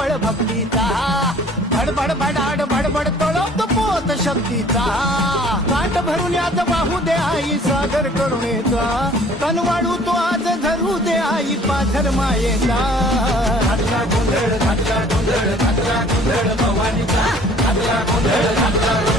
बळ भक्तीचा बडबड बडाड बडबड तळप पोत शक्तीचा काट भरून यात वाहू दे आई सागर करुणेचा कनवाळू तो आज धरू दे आई पाथर मायेचा घातला गोंधळ भवानीचा घातला गोंधळ